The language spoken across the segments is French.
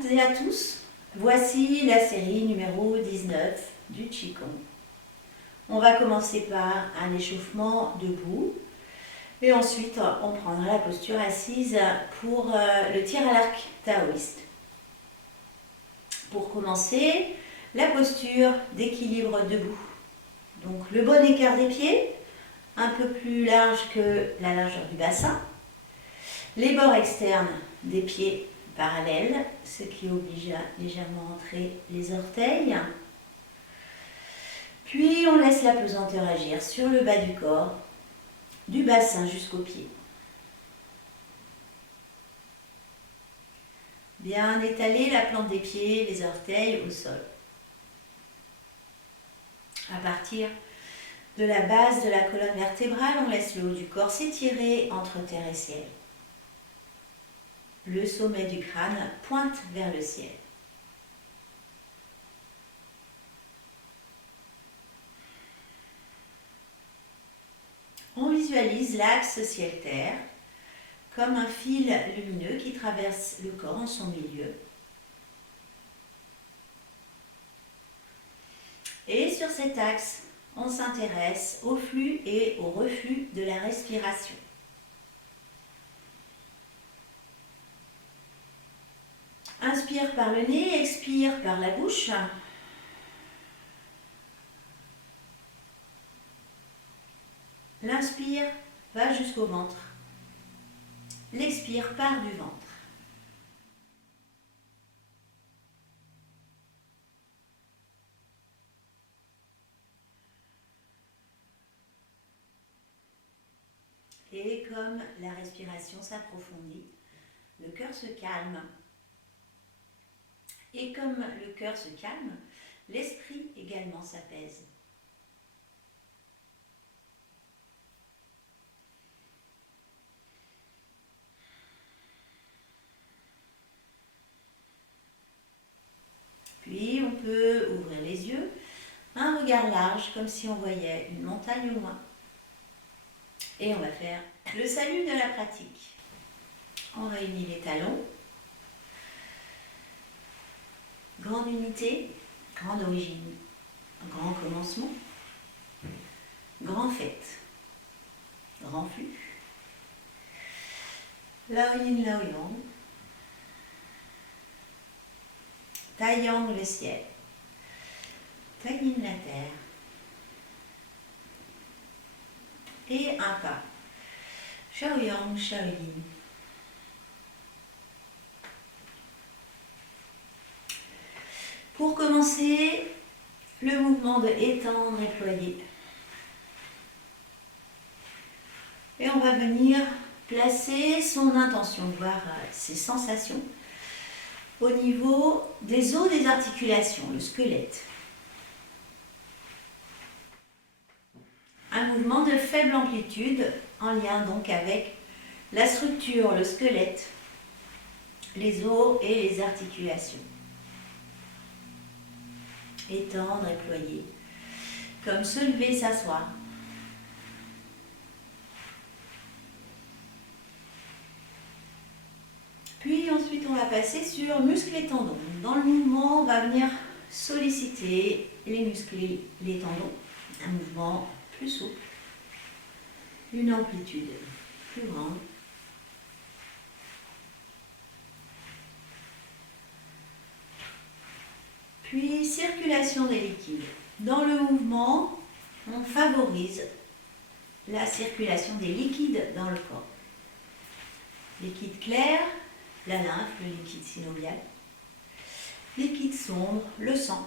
toutes et à tous, voici la série numéro 19 du Qigong. On va commencer par un échauffement debout et ensuite on prendra la posture assise pour le tir à l'arc taoïste. Pour commencer, la posture d'équilibre debout. Donc le bon écart des pieds, un peu plus large que la largeur du bassin. Les bords externes des pieds parallèles, ce qui oblige à légèrement entrer les orteils. Puis on laisse la pesanteur agir sur le bas du corps, du bassin jusqu'aux pieds. Bien étaler la plante des pieds, les orteils au sol. À partir de la base de la colonne vertébrale, on laisse le haut du corps s'étirer entre terre et ciel. Le sommet du crâne pointe vers le ciel. On visualise l'axe ciel-terre comme un fil lumineux qui traverse le corps en son milieu. Et sur cet axe, on s'intéresse au flux et au reflux de la respiration. Inspire par le nez, expire par la bouche. L'inspire va jusqu'au ventre. L'expire part du ventre. Et comme la respiration s'approfondit, le cœur se calme. Et comme le cœur se calme, l'esprit également s'apaise. Puis on peut ouvrir les yeux, un regard large comme si on voyait une montagne au loin. Et on va faire le salut de la pratique. On réunit les talons. Grande unité, grande origine, grand commencement, grand fait, grand flux. Lao Yin, Lao Yang. Tai Yang le ciel. Tai Yin la terre. Et un pas. Shao Yang, Shao Yin. Pour commencer, le mouvement de étendre et ployer. Et on va venir placer son intention, voir ses sensations au niveau des os des articulations, le squelette. Un mouvement de faible amplitude en lien donc avec la structure, le squelette, les os et les articulations. Étendre et ployer, comme se lever, s'asseoir. Puis ensuite on va passer sur muscles et tendons. Dans le mouvement, on va venir solliciter les muscles et les tendons. Un mouvement plus souple, une amplitude plus grande. Puis circulation des liquides. Dans le mouvement, on favorise la circulation des liquides dans le corps. Liquide clair, la lymphe, le liquide synovial. Liquide sombre, le sang.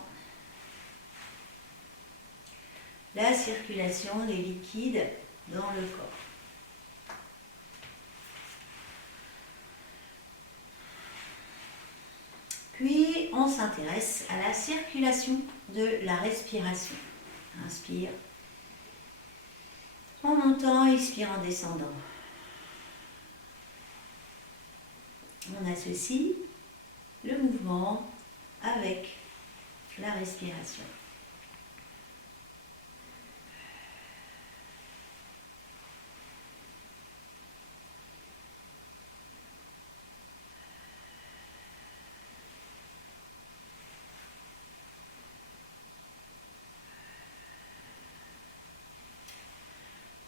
La circulation des liquides dans le corps. Puis, on s'intéresse à la circulation de la respiration. Inspire en montant, expire en descendant. On associe le mouvement avec la respiration.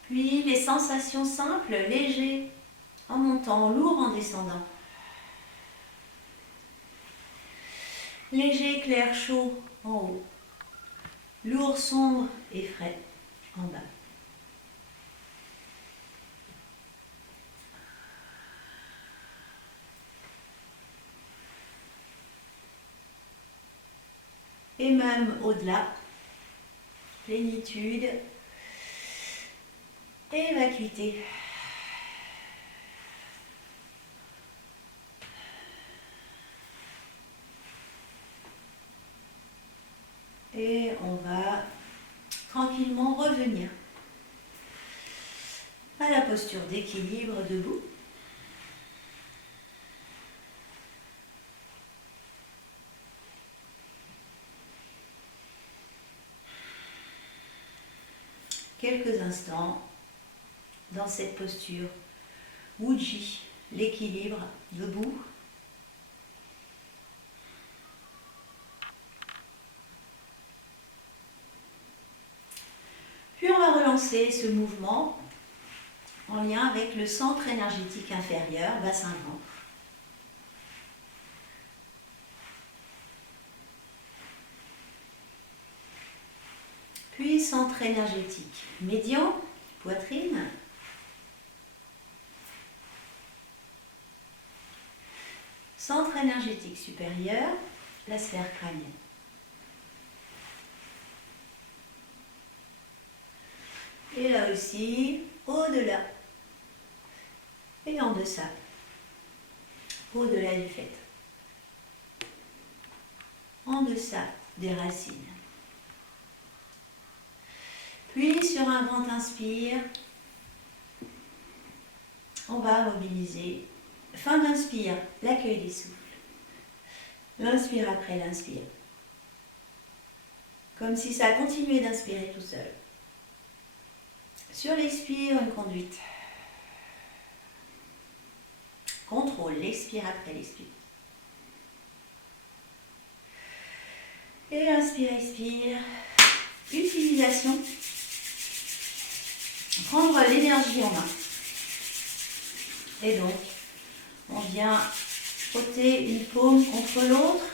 Puis les sensations simples, léger en montant, lourd en descendant. Léger, clair, chaud en haut. Lourd, sombre et frais en bas. Et même au-delà, plénitude et vacuité. Et on va tranquillement revenir à la posture d'équilibre debout. Quelques instants dans cette posture Wuji, l'équilibre debout. Puis on va relancer ce mouvement en lien avec le centre énergétique inférieur, bassin-ventre. Puis centre énergétique médian, poitrine. Centre énergétique supérieur, la sphère crânienne. Et là aussi, au-delà et en deçà, au-delà du faîte, en deçà des racines. Puis sur un grand inspire, on va mobiliser. Fin d'inspire, l'accueil des souffles. L'inspire après l'inspire. Comme si ça continuait d'inspirer tout seul. Sur l'expire, une conduite. Contrôle, l'expire après l'expire. Et inspire, expire. Utilisation. Prendre l'énergie en main. Et donc, on vient frotter une paume contre l'autre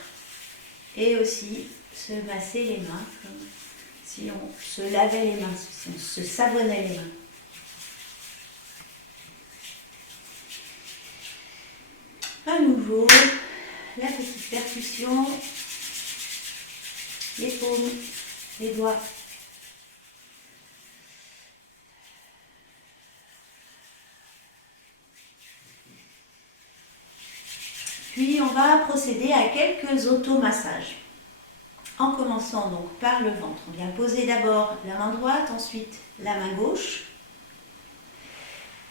et aussi se masser les mains comme si on se lavait les mains, si on se savonnait les mains. À nouveau, la petite percussion, les paumes, les doigts. Puis on va procéder à quelques automassages. En commençant donc par le ventre. On vient poser d'abord la main droite, ensuite la main gauche.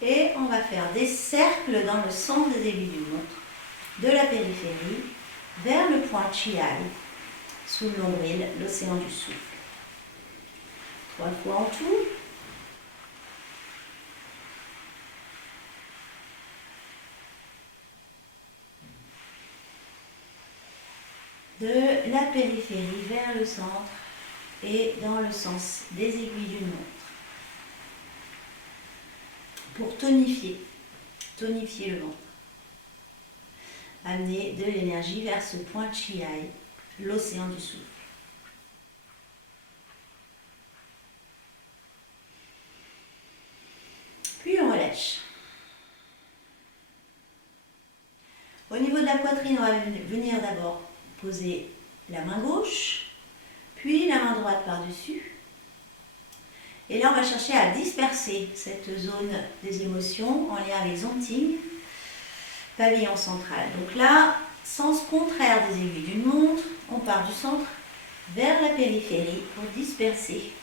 Et on va faire des cercles dans le centre des aiguilles du montre, de la périphérie vers le point Chi-ai, sous le nombril, l'océan du souffle. 3 fois en tout. De la périphérie vers le centre et dans le sens des aiguilles d'une montre. Pour tonifier le ventre. Amener de l'énergie vers ce point Chi-ai, l'océan du souffle. Puis on relâche. Au niveau de la poitrine, on va venir d'abord poser la main gauche, puis la main droite par-dessus. Et là, on va chercher à disperser cette zone des émotions en lien avec Zonting, pavillon central. Donc là, sens contraire des aiguilles d'une montre, on part du centre vers la périphérie pour disperser.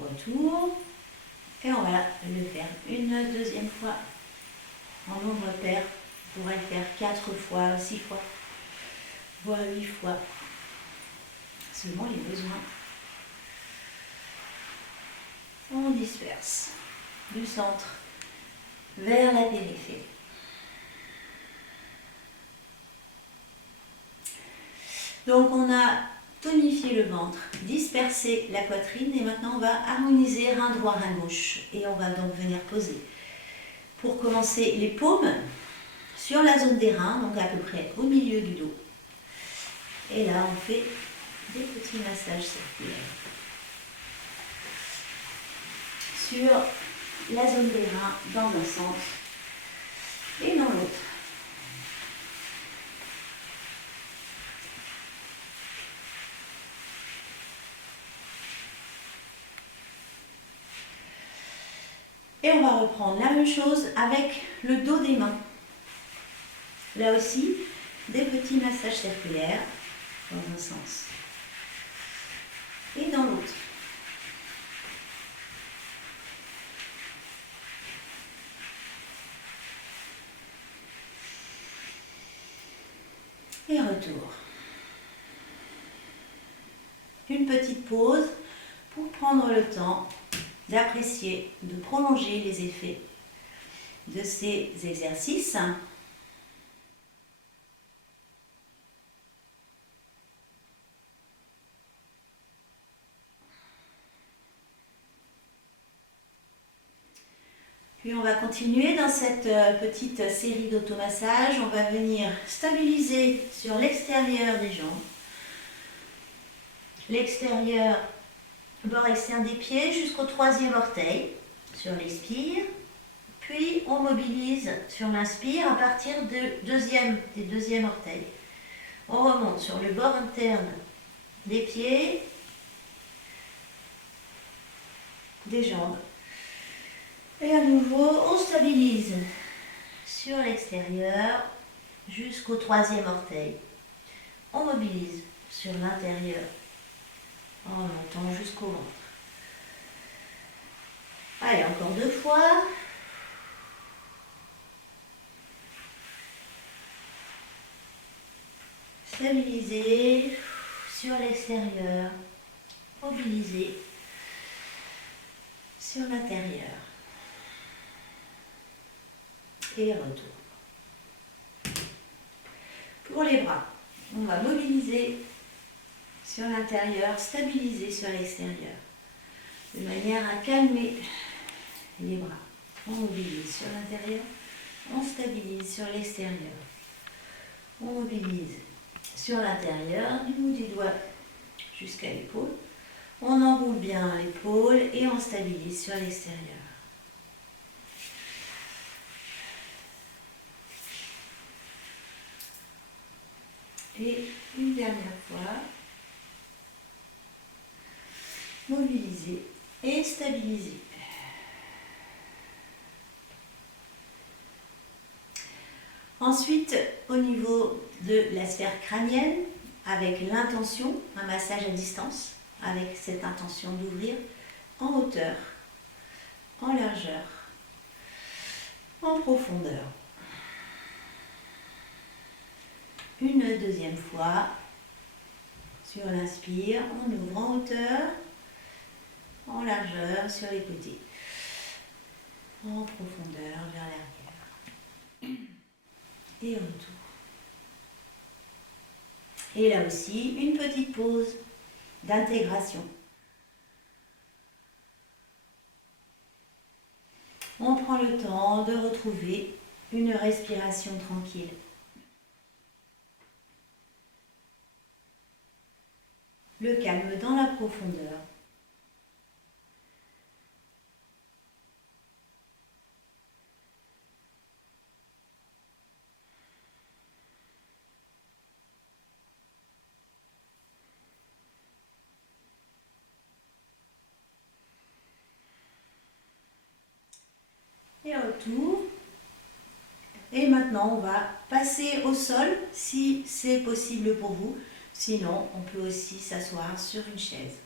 Retour. Et on va le faire une deuxième fois en nombre pair. On pourrait le faire 4 fois, 6 fois, voire 8 fois, selon les besoins. On disperse du centre vers la périphérie. Donc on a tonifié tonifier le ventre, disperser la poitrine et maintenant on va harmoniser rein droit, rein gauche. Et on va donc venir poser. Pour commencer, les paumes sur la zone des reins, donc à peu près au milieu du dos. Et là, on fait des petits massages circulaires sur la zone des reins dans un sens et dans l'autre. Et on va reprendre la même chose avec le dos des mains. Là aussi, des petits massages circulaires dans un sens et dans l'autre. Et retour. Une petite pause pour prendre le temps d'apprécier, de prolonger les effets de ces exercices. Puis on va continuer dans cette petite série d'automassages. On va venir stabiliser sur l'extérieur des jambes, l'extérieur, bord externe des pieds jusqu'au 3e orteil sur l'expire. Puis on mobilise sur l'inspire à partir des deuxième orteils. On remonte sur le bord interne des pieds, des jambes. Et à nouveau, on stabilise sur l'extérieur jusqu'au 3e orteil. On mobilise sur l'intérieur en montant jusqu'au ventre. Allez, encore 2 fois. Stabiliser sur l'extérieur, mobiliser sur l'intérieur. Et retour. Pour les bras, on va mobiliser sur l'intérieur, stabiliser sur l'extérieur, de manière à calmer les bras. On mobilise sur l'intérieur, on stabilise sur l'extérieur. On mobilise sur l'intérieur, du bout des doigts jusqu'à l'épaule. On enroule bien l'épaule et on stabilise sur l'extérieur. Et une dernière fois, mobiliser et stabiliser. Ensuite, au niveau de la sphère crânienne, avec l'intention, un massage à distance, avec cette intention d'ouvrir en hauteur, en largeur, en profondeur. Une deuxième fois, sur l'inspire, on ouvre en hauteur, en largeur, sur les côtés, en profondeur, vers l'arrière. Et retour. Et là aussi, une petite pause d'intégration. On prend le temps de retrouver une respiration tranquille. Le calme dans la profondeur. Et retour. Et maintenant, on va passer au sol si c'est possible pour vous. Sinon, on peut aussi s'asseoir sur une chaise.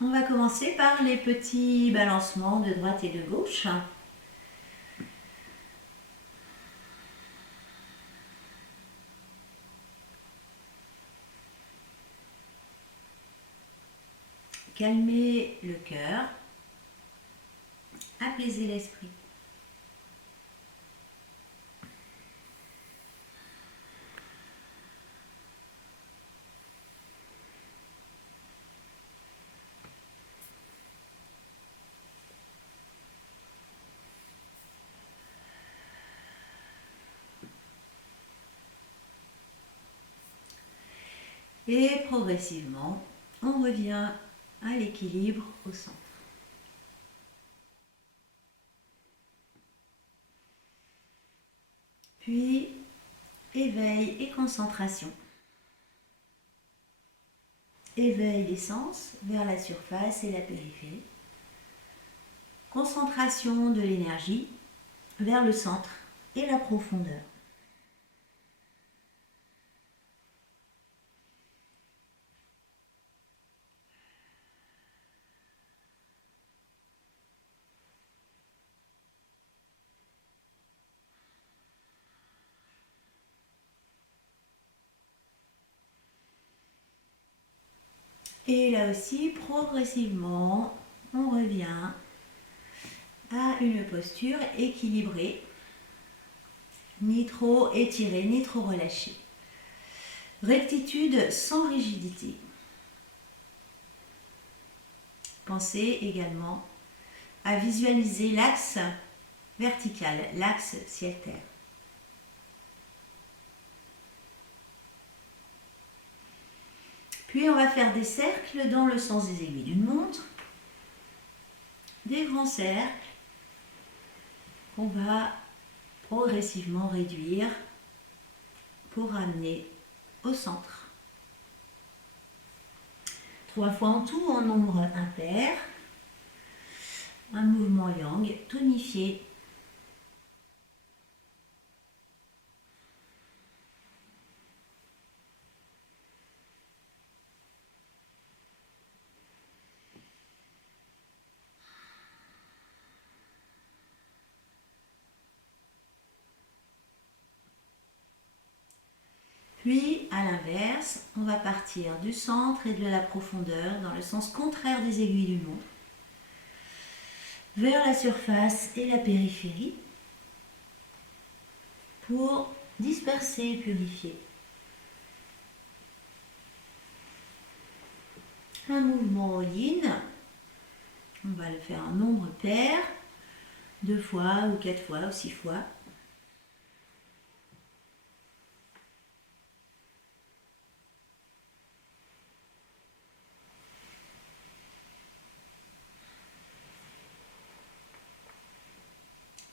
On va commencer par les petits balancements de droite et de gauche. Calmer le cœur, apaiser l'esprit. Et progressivement, on revient à l'équilibre au centre. Puis, éveil et concentration. Éveil des sens vers la surface et la périphérie. Concentration de l'énergie vers le centre et la profondeur. Et là aussi, progressivement, on revient à une posture équilibrée, ni trop étirée, ni trop relâchée. Rectitude sans rigidité. Pensez également à visualiser l'axe vertical, l'axe ciel-terre. Puis on va faire des cercles dans le sens des aiguilles d'une montre, des grands cercles qu'on va progressivement réduire pour amener au centre. 3 fois en tout en nombre impair, un mouvement yang tonifié. Puis, à l'inverse, on va partir du centre et de la profondeur dans le sens contraire des aiguilles d'une montre, vers la surface et la périphérie, pour disperser et purifier. Un mouvement yin, on va le faire en nombre pair, 2 fois ou 4 fois ou 6 fois.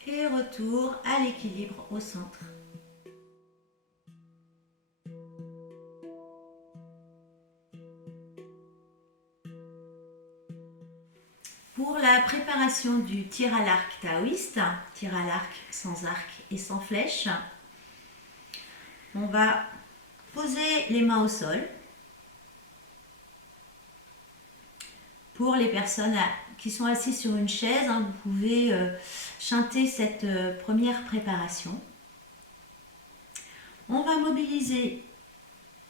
Et retour à l'équilibre au centre. Pour la préparation du tir à l'arc taoïste, tir à l'arc sans arc et sans flèche, on va poser les mains au sol. Pour les personnes qui sont assises sur une chaise, vous pouvez chanter cette première préparation. On va mobiliser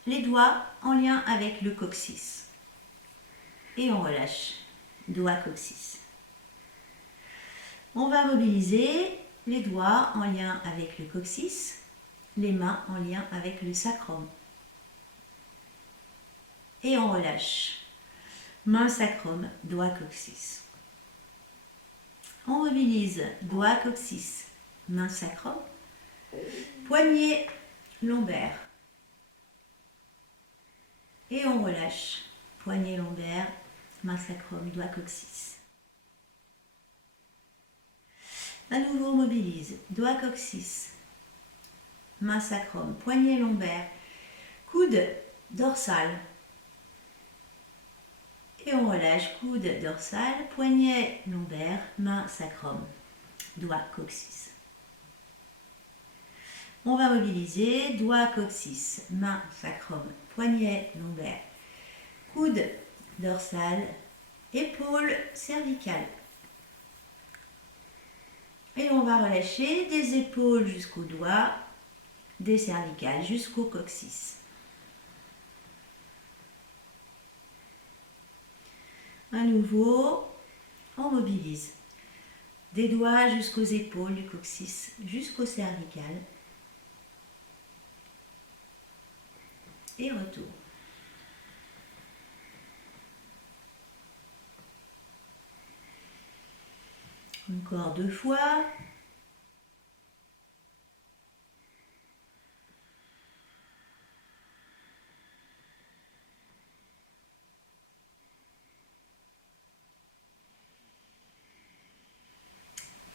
les doigts en lien avec le coccyx. Et on relâche, doigt coccyx. On va mobiliser les doigts en lien avec le coccyx, les mains en lien avec le sacrum. Et on relâche. Main sacrum, doigt coccyx. On mobilise doigt coccyx, main sacrum, poignet lombaire. Et on relâche. Poignet lombaire, main sacrum, doigt coccyx. À nouveau, on mobilise doigt coccyx, main sacrum, poignet lombaire, coude dorsal. Et on relâche, coude dorsal, poignet lombaire, main sacrum, doigt coccyx. On va mobiliser doigt coccyx, main sacrum, poignet lombaire, coude dorsal, épaule cervicale. Et on va relâcher des épaules jusqu'aux doigts, des cervicales jusqu'au coccyx. À nouveau, on mobilise des doigts jusqu'aux épaules du coccyx, jusqu'au cervical. Et retour. Encore 2 fois.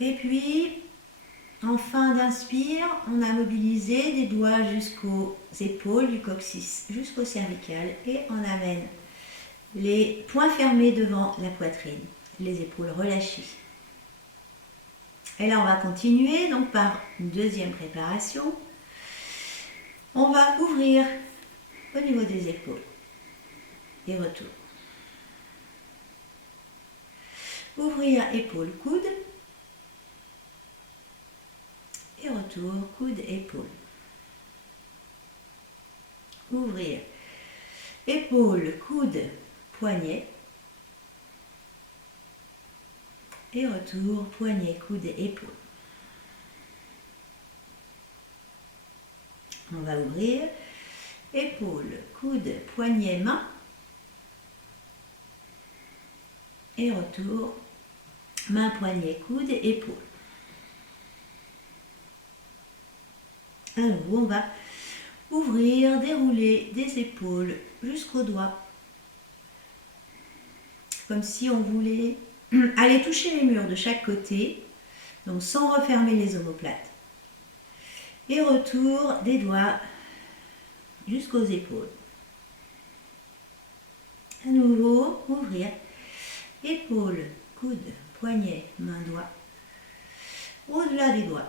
Et puis, en fin d'inspire, on a mobilisé des doigts jusqu'aux épaules, du coccyx jusqu'au cervical, et on amène les poings fermés devant la poitrine, les épaules relâchées. Et là, on va continuer donc par une deuxième préparation. On va ouvrir au niveau des épaules et retour. Ouvrir épaules, coude et retour, coude, épaule. Ouvrir épaules, coude, poignet et retour, poignet, coude, épaule. On va ouvrir épaules, coude, poignet, main et retour, main, poignet, coude, épaule. À nouveau, on va ouvrir, dérouler des épaules jusqu'aux doigts, comme si on voulait aller toucher les murs de chaque côté, donc sans refermer les omoplates. Et retour des doigts jusqu'aux épaules. À nouveau, ouvrir épaules, coude, poignet, main, doigt, au-delà des doigts.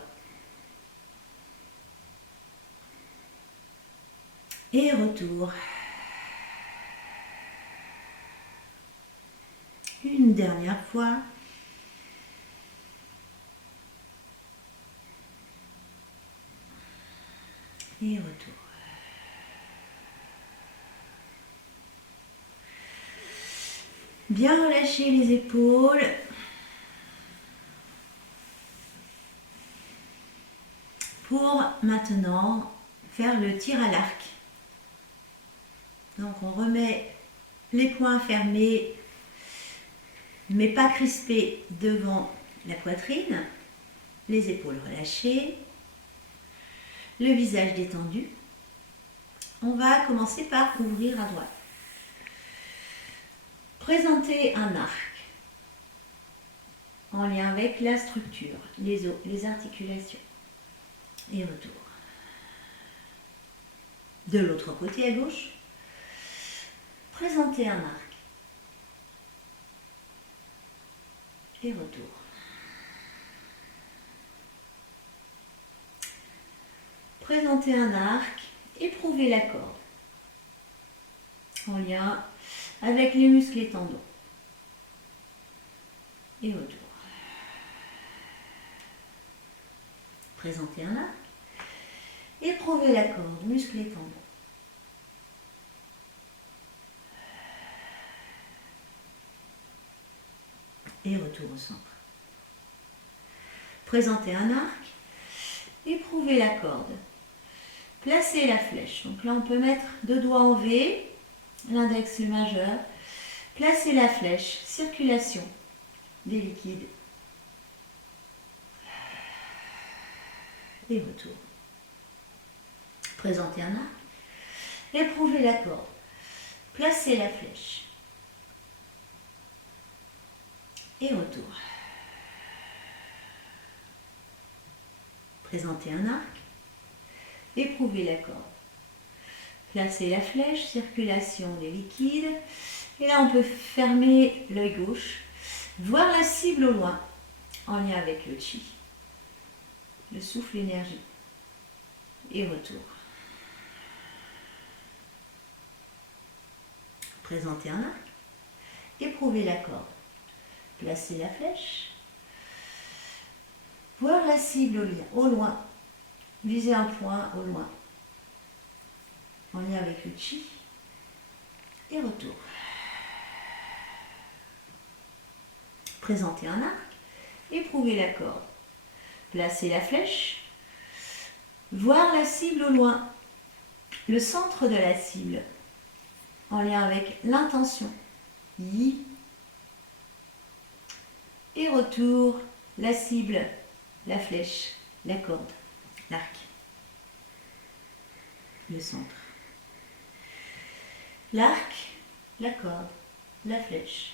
Et retour. Une dernière fois. Et retour. Bien relâcher les épaules. Pour maintenant faire le tir à l'arc. Donc on remet les poings fermés, mais pas crispés devant la poitrine, les épaules relâchées, le visage détendu. On va commencer par ouvrir à droite. Présenter un arc en lien avec la structure, les os, les articulations. Et retour. De l'autre côté à gauche, présenter un arc. Et retour. Présenter un arc, éprouver la corde en lien avec les muscles et tendons. Et retour. Présenter un arc, éprouver la corde, muscles et tendons. Et retour au centre. Présenter un arc, éprouver la corde, placer la flèche. Donc là on peut mettre deux doigts en V, l'index le majeur, placer la flèche, circulation des liquides. Et retour. Présenter un arc, éprouver la corde, placer la flèche. Et retour. Présenter un arc, éprouver la corde, placer la flèche, circulation des liquides. Et là, on peut fermer l'œil gauche, voir la cible au loin, en lien avec le chi, le souffle, l'énergie. Et retour. Présenter un arc, éprouver la corde, placer la flèche, voir la cible au loin, viser un point au loin, en lien avec le chi, et retour. Présenter un arc, éprouver la corde, placer la flèche, voir la cible au loin, le centre de la cible, en lien avec l'intention, yi, et retour, la cible, la flèche, la corde, l'arc, le centre. L'arc, la corde, la flèche,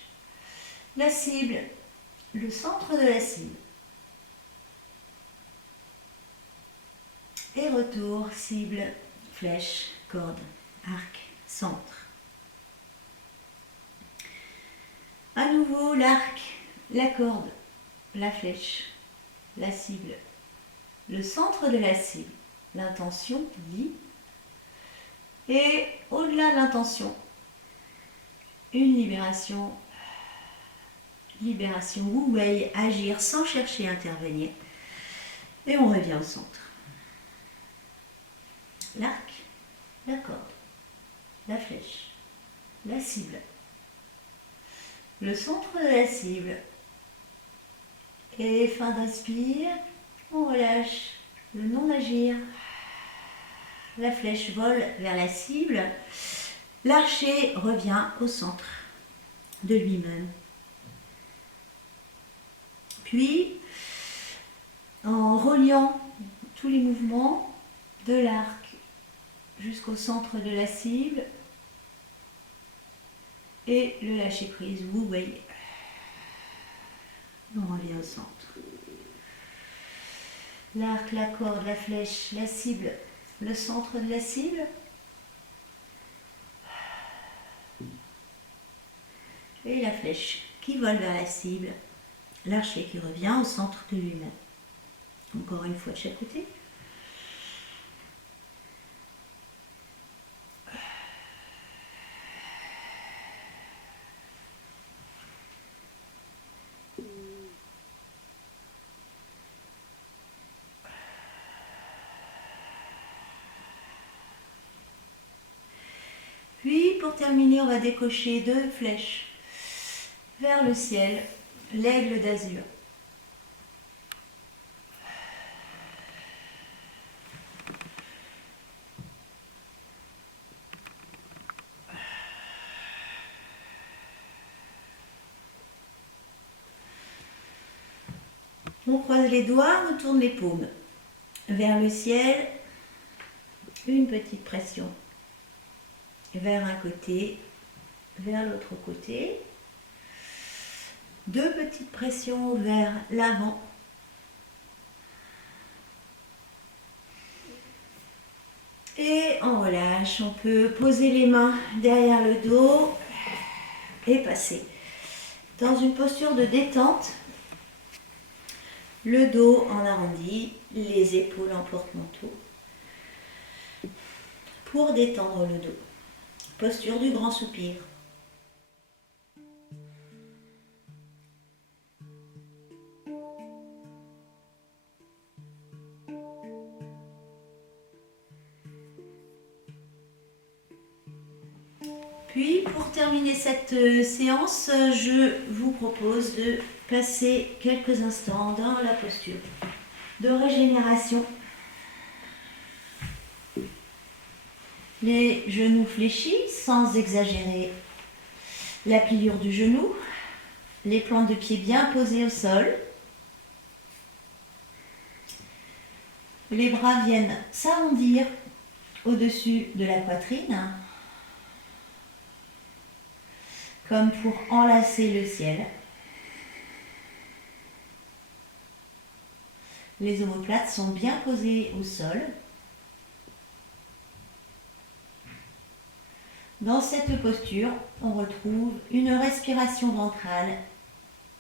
la cible, le centre de la cible, Et retour, cible, flèche, corde, arc, centre. À nouveau, l'arc, la corde, la flèche, la cible, le centre de la cible, l'intention dit, et au-delà de l'intention, une libération, Wu Wei, agir sans chercher à intervenir, et on revient au centre. L'arc, la corde, la flèche, la cible, le centre de la cible, et fin d'inspire, on relâche le non-agir. La flèche vole vers la cible, l'archer revient au centre de lui-même. Puis, en reliant tous les mouvements de l'arc jusqu'au centre de la cible et le lâcher-prise Wu Wei, on revient au centre. L'arc, la corde, la flèche, la cible, le centre de la cible. Et la flèche qui vole vers la cible, l'archer qui revient au centre de lui-même. Encore une fois de chaque côté. Puis, pour terminer, on va décocher 2 flèches vers le ciel, l'aigle d'azur. On croise les doigts, on tourne les paumes vers le ciel, une petite pression vers un côté, vers l'autre côté, 2 petites pressions vers l'avant, et on relâche. On peut poser les mains derrière le dos et passer dans une posture de détente, le dos en arrondi, les épaules en porte-manteau, pour détendre le dos. Posture du grand soupir. Puis, pour terminer cette séance, je vous propose de passer quelques instants dans la posture de régénération. Les genoux fléchis sans exagérer la pliure du genou, les plantes de pied bien posées au sol. Les bras viennent s'arrondir au-dessus de la poitrine, comme pour enlacer le ciel. Les omoplates sont bien posées au sol. Dans cette posture, on retrouve une respiration ventrale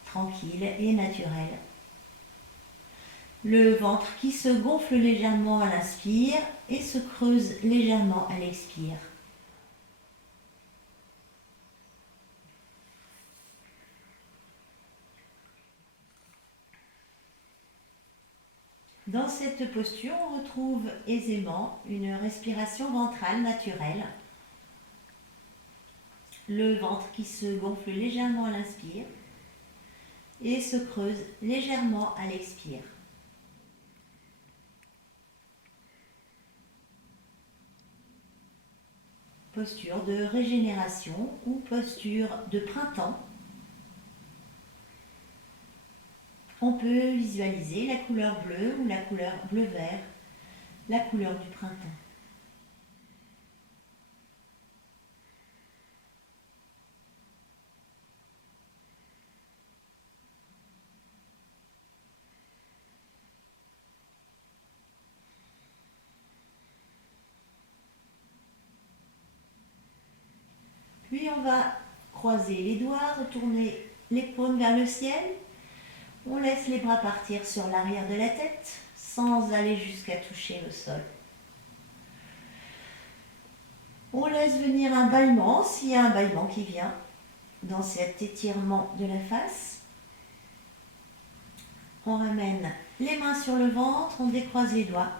tranquille et naturelle. Le ventre qui se gonfle légèrement à l'inspire et se creuse légèrement à l'expire. Dans cette posture, on retrouve aisément une respiration ventrale naturelle. Le ventre qui se gonfle légèrement à l'inspire et se creuse légèrement à l'expire. Posture de régénération ou posture de printemps. On peut visualiser la couleur bleue ou la couleur bleu-vert, la couleur du printemps. Puis on va croiser les doigts, retourner les paumes vers le ciel. On laisse les bras partir sur l'arrière de la tête sans aller jusqu'à toucher le sol. On laisse venir un bâillement s'il y a un bâillement qui vient dans cet étirement de la face. On ramène les mains sur le ventre, on décroise les doigts.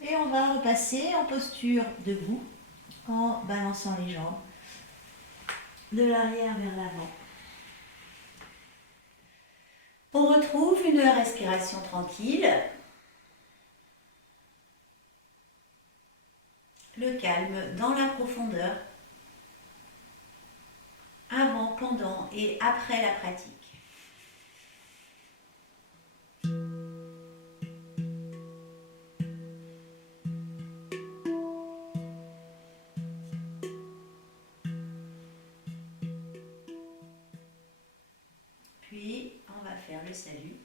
Et on va repasser en posture debout en balançant les jambes de l'arrière vers l'avant. On retrouve une respiration tranquille, le calme dans la profondeur, avant, pendant et après la pratique. Puis, on va faire le salut.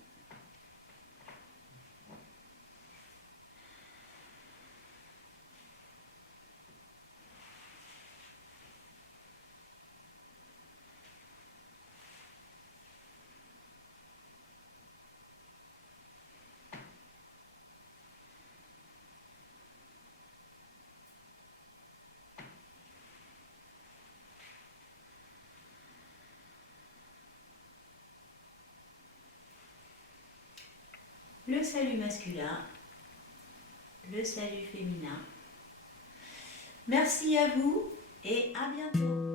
Le salut masculin, le salut féminin. Merci à vous et à bientôt.